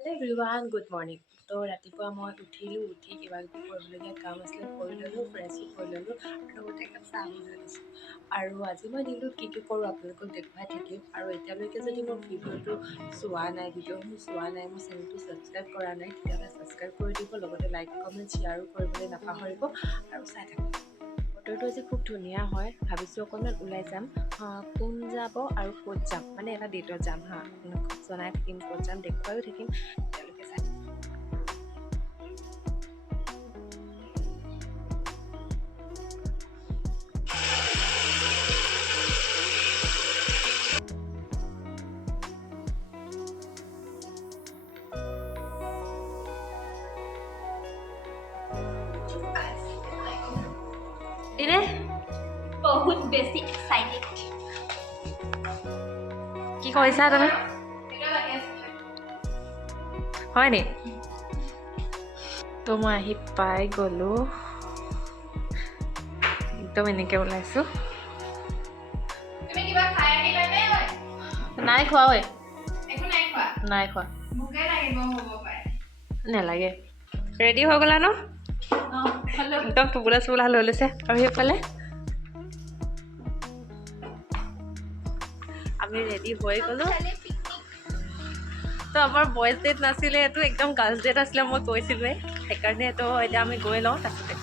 Hello' everyone, good morning. তো ৰাতিপুৱা মই উঠি কিবা কিবি কৰিবলগীয়া কাম আছিলে কৰি ল'লোঁ, ফ্ৰেছো হৈ ল'লোঁ আৰু লগতে একাপ চাহো লৈ লৈছোঁ। আৰু আজি মই দিনটোত কি কৰোঁ আপোনালোকক দেখুৱাই থাকিম। আৰু এতিয়ালৈকে যদি মোৰ ভিডিঅ'টো চোৱা নাই, মোৰ চেনেলটো ছাবস্ক্ৰাইব কৰা নাই, তেতিয়াহ'লে ছাবস্ক্ৰাইব কৰি দিব, লগতে লাইক কমেণ্ট শ্বেয়াৰো কৰিবলৈ নাপাহৰিব আৰু চাই থাকক। বতৰটো আজি খুব ধুনীয়া হয়, ভাবিছোঁ অকণমান ওলাই যাম। কোন যাব আৰু ক'ত যাম, মানে এটা ডেটত যাম হা, জনাই থাকিম ক'ত যাম, দেখুৱাইও থাকিম, তেওঁলোকে চাই। বহুত বেছি এক্সাইটেড। কি কৰিছা তুমি? হয় নি? তো মই আহি পাই গ'লোঁ, একদম এনেকৈ ওলাইছোঁ। তুমি কিবা খাই আহিলা নে? নাই খোৱা ঐ, একো নাই খোৱা? নাই খোৱা। মোকে লাগিব হ'ব পাৰে। নালাগে। ৰেডি হৈ গ'লা ন? একদম টোপোলা চোপোলা লৈ লৈছে। আৰু সেইফালে আমি ৰেডি হৈ গ'লোঁ। তো আমাৰ বইজ ডেট নাছিলে, এইটো একদম গাৰ্লছ ডেট আছিলে, মই কৈছিলোঁৱে। সেইকাৰণে তো এতিয়া আমি গৈ লওঁ, তাৰপিছতে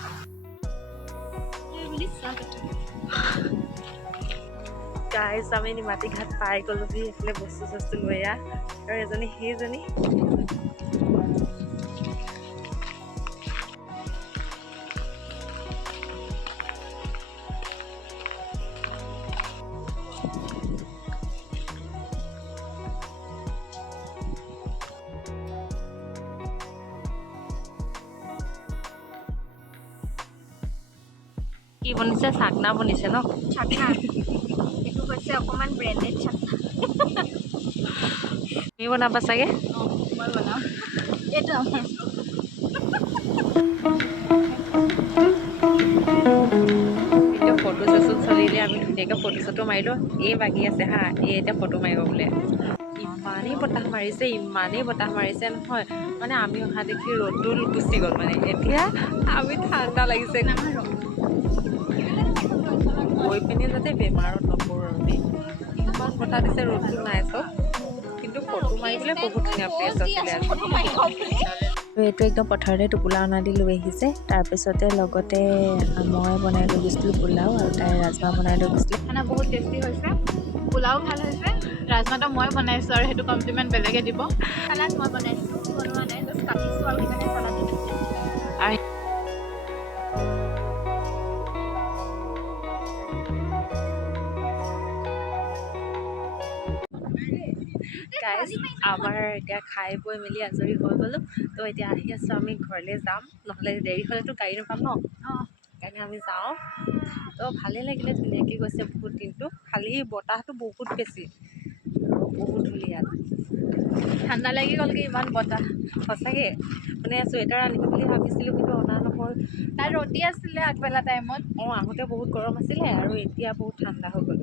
গাইজ আমি নিমাতী ঘাট পাই গ'লোহি। এইফালে বস্তু চস্তু লৈ আহ, আৰু এজনী সেইজনী কি বনিছে? চাকনা বনিছে ন? চাকনা এইটো হৈছে অকণমান ব্ৰেণ্ডেড চাকনা। তুমি বনাবা চাগে? মই বনাম, এইটো আমাৰ এতিয়া ফটো চেশ্যন চলিলে, আমি ধুনীয়াকৈ ফটো চটো মাৰিলোঁ। এই বাকী আছে হা, এই এতিয়া ফটো মাৰিব বোলে। ইমানেই বতাহ মাৰিছে নহয়, মানে আমি অহা দেখি ৰ'দটো গুচি গ'ল। মানে এতিয়া আমি ঠাণ্ডা লাগিছে, গৈ পিনি যাতে বেমাৰত নপৰোঁ আৰু দেই। ইমান বতাহ দিছে, ৰ'দটো নাই চব, কিন্তু ফটো মাৰিবলৈ বহুত ধুনীয়া প্লেচ আছিলে আজি। এইটো একদম পথাৰতে টোপোলা অনা দি লৈ আহিছে। তাৰপিছতে লগতে মই বনাই লৈ গৈছিলোঁ পোলাও, আৰু তাই ৰাজমাহ বনাই লৈ গৈছিলে। খানা বহুত টেষ্টি হৈছে, পোলাও ভাল হৈছে। ৰাজমাহটো মই বনাইছোঁ আৰু সেইটো কমপ্লিমেণ্ট বেলেগে দিব। চালাড মই বনাইছোঁ, বনোৱা নাই, জাষ্ট কাটিছোঁ আৰু সেইকাৰণে চালাডটো দিছোঁ। আৰু গাইজ আমাৰ এতিয়া খাই বৈ মেলি আজৰি হৈ গ'লোঁ। তো এতিয়া আহি আছোঁ, আমি ঘৰলৈ যাম, নহ'লে দেৰি হ'লেতো গাড়ী নাপাম ন। সেইকাৰণে আমি যাওঁ। তো ভালেই লাগিলে, ধুনীয়াকৈ গৈছে বহুত দিনটো, খালি বতাহটো বহুত বেছি, বহুত ধুনীয়া। ঠাণ্ডা লাগি গ'ল কি ইমান বতাহ। সঁচাকৈ মানে চুৱেটাৰ আনিম বুলি ভাবিছিলোঁ, কিন্তু অনা নহ'ল। তাত ৰ'দী আছিলে আগবেলা টাইমত। আহোঁতে বহুত গৰম আছিলে, আৰু এতিয়া বহুত ঠাণ্ডা হৈ গ'ল।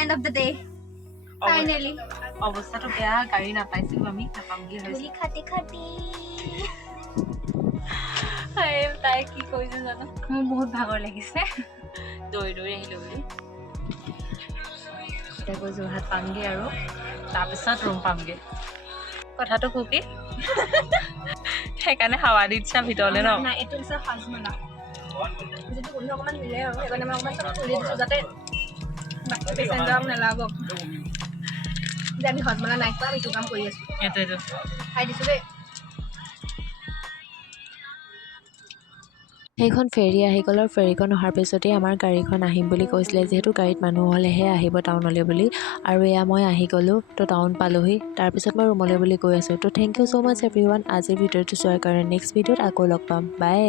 End of the day. Finally. অৱস্থাটো বেয়া, গাড়ী নাপাইছিলোঁ, আমি নাপাম বুলি ভাবিছিলোঁ। তাই কি কৰিছে জানো? মোৰ বহুত ভাগৰ লাগিছে। দৌৰি আহিলোঁ বুলি। এতিয়া গৈ যোৰহাট পামগৈ, আৰু তাৰপিছত ৰুম পামগৈ। কথাটো কুকি সেইকাৰণে হাৱা দি দিছা ভিতৰলৈ ন? এইটো হৈছে হাজমলা, যিটো গোন্ধ অকণমান মিলে আৰু সেইকাৰণে মই অকণমান চব তুলি দিছোঁ, যাতে পেচেঞ্জাৰক নেলাগক যে আমি হজমলা নাই খোৱা, আমি এইটো কাম কৰি আছোঁ। এইটো খাই দিছোঁ দেই। সেইখন ফেৰী আহি গ'ল, আৰু ফেৰীখন অহাৰ পিছতেই আমাৰ গাড়ীখন আহিম বুলি কৈছিলে, যিহেতু গাড়ীত মানুহ হ'লেহে আহিব টাউনলৈ বুলি। আৰু এয়া মই আহি গ'লোঁ, তো টাউন পালোহি। তাৰপিছত মই ৰুমলৈ বুলি গৈ আছোঁ। তো thank you so' much everyone, আজিৰ ভিডিঅ'টো চোৱাৰ কাৰণে। নেক্সট ভিডিঅ'ত আকৌ লগ পাম, বাই।